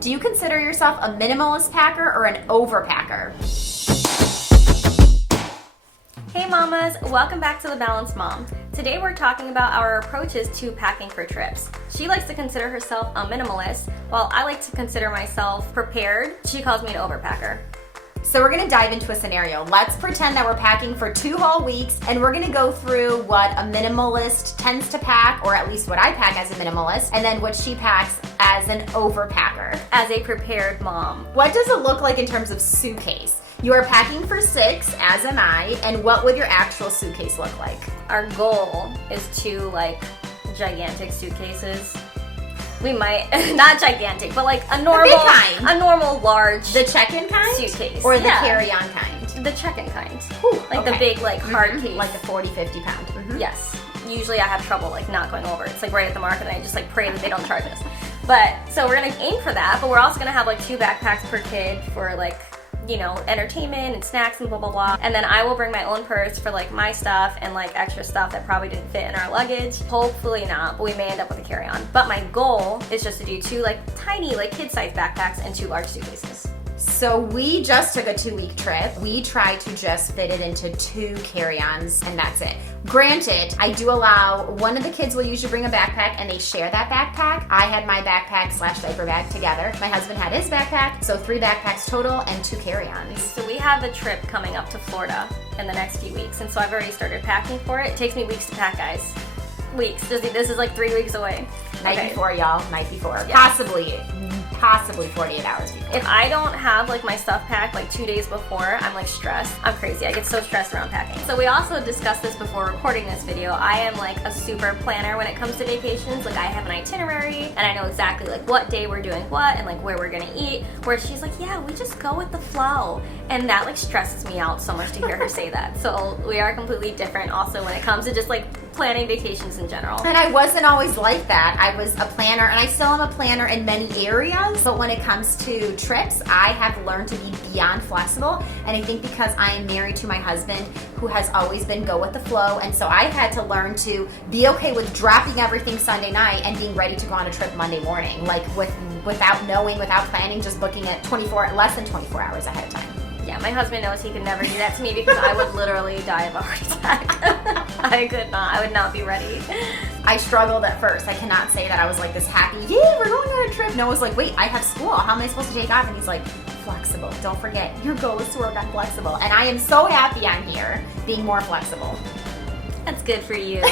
Do you consider yourself a minimalist packer or an overpacker? Hey mamas, welcome back to The Balanced Mom. Today we're talking about our approaches to packing for trips. She likes to consider herself a minimalist, while I like to consider myself prepared. She calls me an overpacker. So we're gonna dive into a scenario. Let's pretend that we're packing for 2 whole weeks, and we're gonna go through what a minimalist tends to pack, or at least what I pack as a minimalist, and then what she packs as an overpacker. As a prepared mom. What does it look like in terms of suitcase? You are packing for 6, as am I, and what would your actual suitcase look like? Our goal is to gigantic suitcases. We might, not gigantic, but a normal, a normal large the check-in kind suitcase. Or the carry-on kind? The check-in kind. Ooh, the big hard case. Like the 40, 50 pound. Mm-hmm. Yes. Usually I have trouble not going over. It's right at the mark and I just pray that they don't charge us. But, so we're gonna aim for that, but we're also gonna have 2 backpacks per kid for entertainment and snacks and blah blah blah. And then I will bring my own purse for my stuff and extra stuff that probably didn't fit in our luggage. Hopefully not, but we may end up with a carry-on. But my goal is just to do 2 tiny kid-sized backpacks and 2 large suitcases. So we just took a 2-week trip. We tried to just fit it into 2 carry-ons and that's it. Granted, I do allow one of the kids will usually bring a backpack and they share that backpack. I had my backpack / diaper bag together. My husband had his backpack, so 3 backpacks total and 2 carry-ons. So we have a trip coming up to Florida in the next few weeks, and so I've already started packing for it. It takes me weeks to pack, guys. Weeks. This is 3 weeks away. Night before, y'all. Night before. Yes. Possibly 48 hours before. If I don't have my stuff packed 2 days before, I'm stressed. I'm crazy. I get so stressed around packing. So we also discussed this before recording this video. I am a super planner when it comes to vacations. I have an itinerary and I know exactly what day we're doing what and where we're gonna eat. Where she's yeah, we just go with the flow. And that stresses me out so much to hear her say that. So we are completely different also when it comes to just planning vacations in general. And I wasn't always like that. I was a planner, and I still am a planner in many areas, but when it comes to trips, I have learned to be beyond flexible, and I think because I am married to my husband, who has always been go with the flow, and so I had to learn to be okay with dropping everything Sunday night and being ready to go on a trip Monday morning, without knowing, without planning, just booking it less than 24 hours ahead of time. Yeah, my husband knows he could never do that to me because I would literally die of a heart attack. I could not. I would not be ready. I struggled at first. I cannot say that I was this happy, yeah, we're going on a trip. Noah's wait, I have school. How am I supposed to take off? And he's flexible. Don't forget, your goal is to work on flexible. And I am so happy I'm here being more flexible. That's good for you.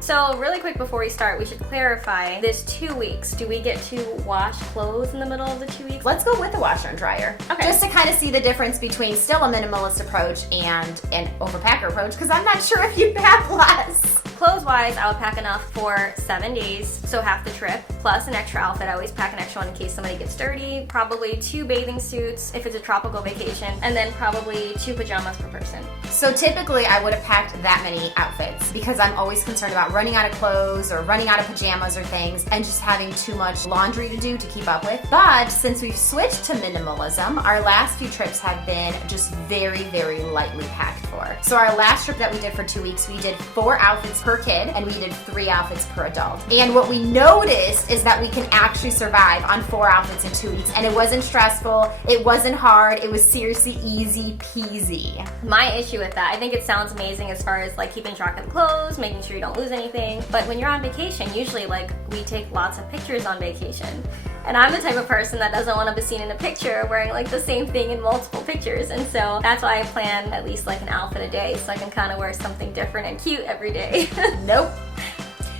So really quick before we start, we should clarify this 2 weeks. Do we get to wash clothes in the middle of the 2 weeks? Let's go with the washer and dryer. Okay. Just to kind of see the difference between still a minimalist approach and an overpacker approach, because I'm not sure if you pack less. Clothes-wise, I would pack enough for 7 days, so half the trip, plus an extra outfit. I always pack an extra one in case somebody gets dirty. Probably 2 bathing suits if it's a tropical vacation, and then probably 2 pajamas per person. So typically I would have packed that many outfits because I'm always concerned about running out of clothes or running out of pajamas or things and just having too much laundry to do to keep up with. But since we've switched to minimalism, our last few trips have been just very, very lightly packed for. So our last trip that we did for 2 weeks, we did 4 outfits per kid and we did 3 outfits per adult. And what we noticed is that we can actually survive on 4 outfits in 2 weeks, and it wasn't stressful, it wasn't hard, it was seriously easy peasy. My issue with that, I think it sounds amazing as far as keeping track of the clothes, making sure you don't lose anything, but when you're on vacation, usually we take lots of pictures on vacation. And I'm the type of person that doesn't want to be seen in a picture wearing the same thing in multiple pictures. And so that's why I plan at least an outfit a day so I can kind of wear something different and cute every day. Nope.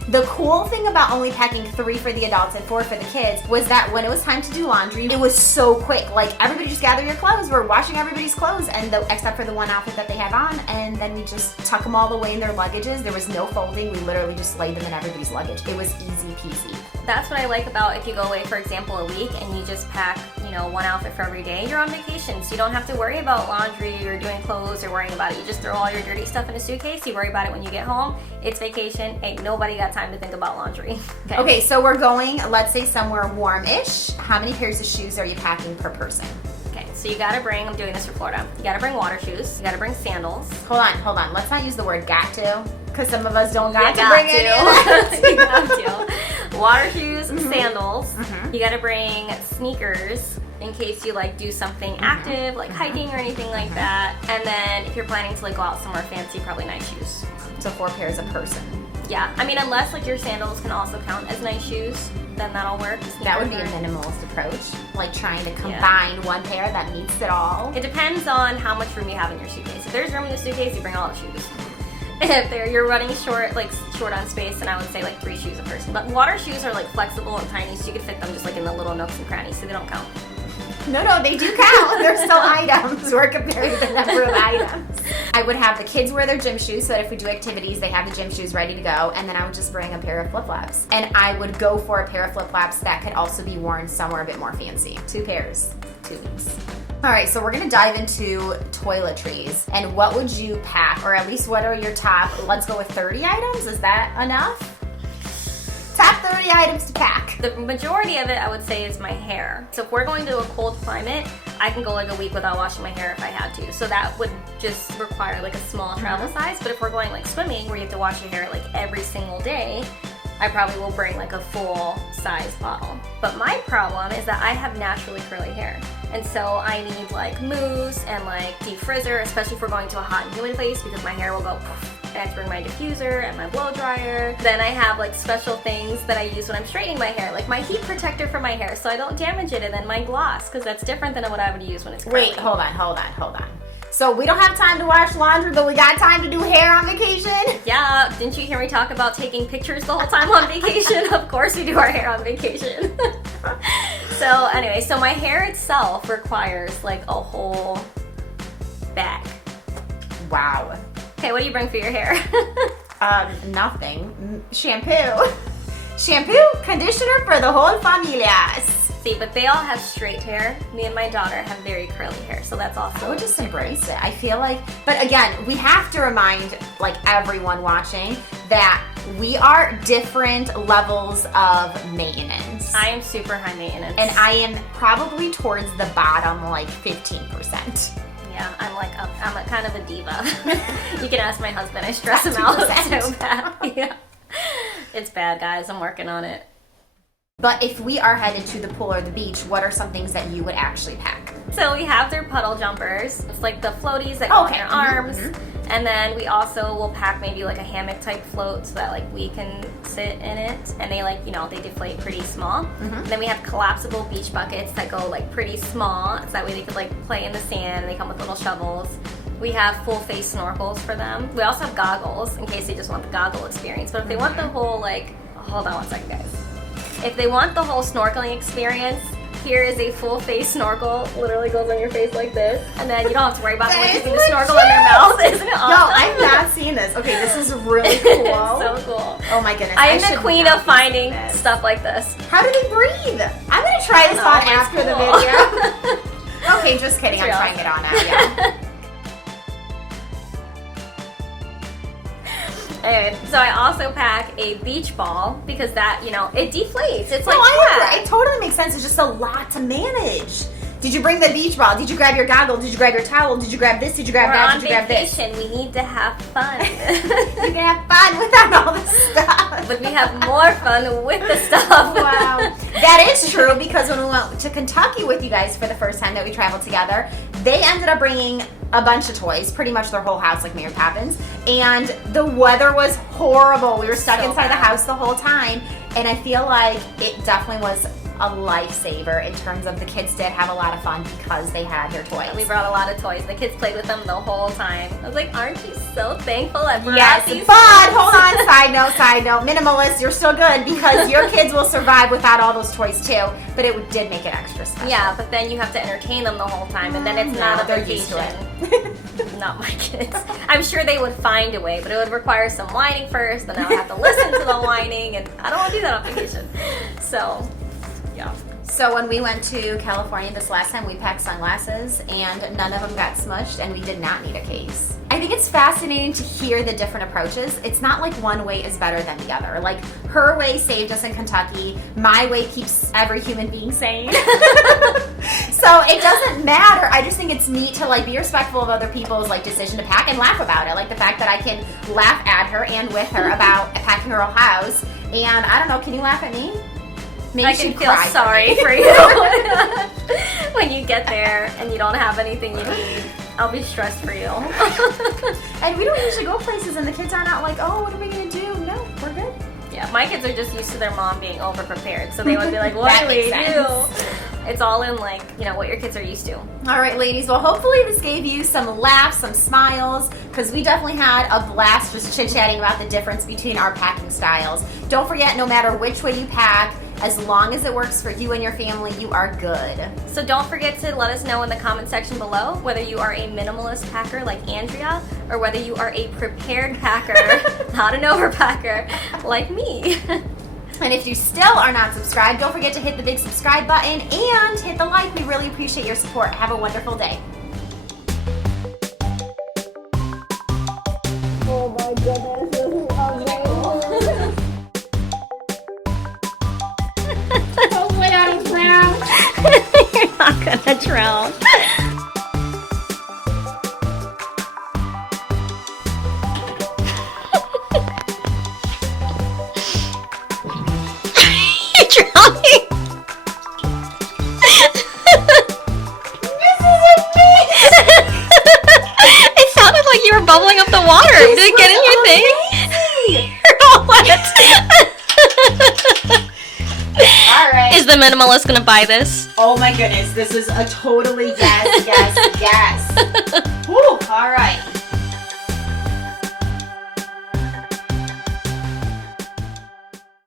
The cool thing about only packing 3 for the adults and 4 for the kids was that when it was time to do laundry, it was so quick. Everybody just gather your clothes. We're washing everybody's clothes, and except for the one outfit that they have on, and then we just tuck them all away in their luggages. There was no folding. We literally just laid them in everybody's luggage. It was easy peasy. That's what I like about if you go away, for example, a week and you just pack, one outfit for every day. You're on vacation, so you don't have to worry about laundry or doing clothes or worrying about it. You just throw all your dirty stuff in a suitcase. You worry about it when you get home. It's vacation. Ain't nobody got time to think about laundry. Okay, so we're going, let's say, somewhere warm-ish. How many pairs of shoes are you packing per person? Okay, so you gotta bring, I'm doing this for Florida, you gotta bring water shoes, you gotta bring sandals. Hold on. Let's not use the word got to, because some of us don't got to bring it. You got to. Water shoes, sandals. You gotta bring sneakers in case you like do something active, like hiking or anything like that. And then if you're planning to like go out somewhere fancy, probably nice shoes. So 4 pairs a person. Yeah, I mean, unless like your sandals can also count as nice shoes, then that'll work. That would be a minimalist approach, like trying to combine one pair that meets it all. It depends on how much room you have in your suitcase. If there's room in the suitcase, you bring all the shoes. If you're running short on space, then I would say like 3 shoes a person. But water shoes are like flexible and tiny, so you can fit them just like in the little nooks and crannies, so they don't count. No, they do count. They're still items. We're comparing the number of items. I would have the kids wear their gym shoes so that if we do activities, they have the gym shoes ready to go. And then I would just bring a pair of flip-flops. And I would go for a pair of flip-flops that could also be worn somewhere a bit more fancy. 2 pairs, 2 weeks. All right, so we're gonna dive into toiletries. And what would you pack? Or at least what are your top, let's go with 30 items? Is that enough? Top 30 items to pack. The majority of it, I would say, is my hair. So if we're going to a cold climate, I can go like a week without washing my hair if I had to. So that would just require like a small travel size. But if we're going like swimming, where you have to wash your hair like every single day, I probably will bring like a full size bottle. But my problem is that I have naturally curly hair. And so I need like mousse and like deep frizzer, especially if we're going to a hot and humid place, because my hair will go poof. I have to bring my diffuser and my blow dryer. Then I have like special things that I use when I'm straightening my hair, like my heat protector for my hair so I don't damage it, and then my gloss, because that's different than what I would use when it's curly. Wait, hold on. So we don't have time to wash laundry, but we got time to do hair on vacation? Yeah, didn't you hear me talk about taking pictures the whole time on vacation? Of course we do our hair on vacation. So anyway, so my hair itself requires like a whole bag. Wow. Okay, what do you bring for your hair? Nothing. Shampoo, conditioner for the whole familias. See, but they all have straight hair. Me and my daughter have very curly hair, so that's also. I would just embrace it. I feel like, but again, we have to remind like everyone watching that we are different levels of maintenance. I am super high maintenance. And I am probably towards the bottom, like 15%. Yeah, I'm a kind of a diva. You can ask my husband. I stress him out so bad. Yeah, it's bad, guys. I'm working on it. But if we are headed to the pool or the beach, what are some things that you would actually pack? So we have their puddle jumpers. It's like the floaties that go on your arms. And then we also will pack maybe like a hammock type float so that like we can sit in it. And they like, they deflate pretty small. And then we have collapsible beach buckets that go like pretty small. So that way they could like play in the sand, and they come with little shovels. We have full face snorkels for them. We also have goggles in case they just want the goggle experience. But if they want the whole hold on one second, guys. If they want the whole snorkeling experience, here is a full face snorkel. Literally goes on your face like this, and then you don't have to worry about them using the snorkel in their mouth. Isn't it awesome? No, I've not seen this. Okay, this is really cool. It's so cool. Oh my goodness. I am the queen of finding stuff like this. How do they breathe? I'm gonna try this on after the video. Okay, just kidding. I'm trying it on now. Yeah. Anyway, so I also pack a beach ball because that, it deflates. It's like it totally makes sense. It's just a lot to manage. Did you bring the beach ball? Did you grab your goggle? Did you grab your towel? Did you grab this? Did you grab that? Did you grab this? We're on vacation. We need to have fun. You can have fun without all the stuff. But we have more fun with the stuff. Wow. That is true, because when we went to Kentucky with you guys for the first time that we traveled together, they ended up bringing a bunch of toys, pretty much their whole house like Mary Poppins, and the weather was horrible. We were stuck inside the house the whole time, and I feel like it definitely was a lifesaver in terms of the kids did have a lot of fun because they had their toys. We brought a lot of toys. The kids played with them the whole time. I was like, aren't you so thankful I brought these but toys? Hold on, side note, minimalist, you're still good because your kids will survive without all those toys too, but it did make it extra special. Yeah, but then you have to entertain them the whole time, and then it's not a vacation. Not my kids. I'm sure they would find a way, but it would require some whining first, and I would have to listen to the whining, and I don't want to do that on vacation. So, yeah. So when we went to California this last time, we packed sunglasses and none of them got smudged and we did not need a case. I think it's fascinating to hear the different approaches. It's not like one way is better than the other. Like her way saved us in Kentucky. My way keeps every human being sane. So it doesn't matter. I just think it's neat to like be respectful of other people's like decision to pack and laugh about it. Like the fact that I can laugh at her and with her about packing her whole house. And I don't know, can you laugh at me? Maybe I can feel sorry for you when you get there and you don't have anything you need. I'll be stressed for you. And we don't usually go places and the kids are not like, oh, what are we going to do? No, we're good. Yeah, my kids are just used to their mom being over-prepared, so they would be like, what That do we makes sense. do? It's all in, like, you know, what your kids are used to. All right, ladies. Well, hopefully this gave you some laughs, some smiles, because we definitely had a blast just chit-chatting about the difference between our packing styles. Don't forget, no matter which way you pack, as long as it works for you and your family, you are good. So don't forget to let us know in the comment section below whether you are a minimalist packer like Andrea or whether you are a prepared packer, not an overpacker, like me. And if you still are not subscribed, don't forget to hit the big subscribe button and hit the like. We really appreciate your support. Have a wonderful day. Oh my goodness, this is amazing. Hopefully I don't drown. You're not gonna drown. You're drowning. This is amazing. It sounded like you were bubbling up the water. Did it get in your thing? You're all wet. All right. Is the minimalist gonna buy this? Oh my goodness, this is a totally yes, yes, yes. Woo, all right.